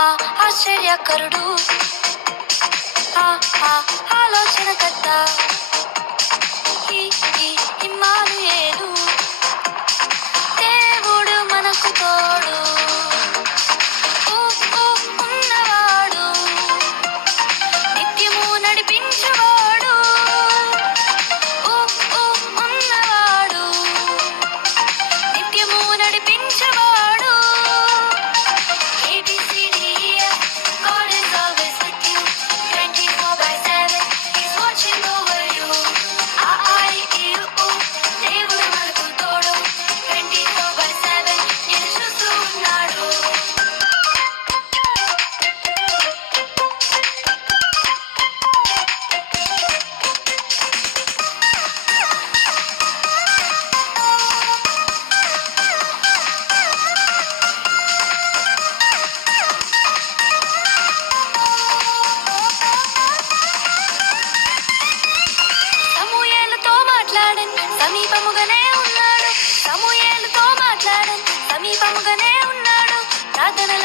ఆ ఆశ్చర్యకరుడు, ఆ ఆ ఆలోచనకర్త, ఈ ఈ ఇమ్మానుయేలు, దేవుడు మనకు తోడు, ఊ ఊ ఉన్నవాడు, నిత్యము నడిపించువాడు, ఊ ఊ ఉన్నవాడు, నిత్యము నడిపించువాడు. ABCDEF, God is always with you. 24/7, He's watching over you. దేవుడు మనకు తోడు, 24/7 నిన్ను చూస్తూ ఉన్నాడు. సమూయేలుతో మాట్లాడన్ సమీపముగానే ఉన్నాడు, సమూయేలుతో మాట్లాడన్ సమీపముగానే ఉన్నాడు, ప్రార్థనల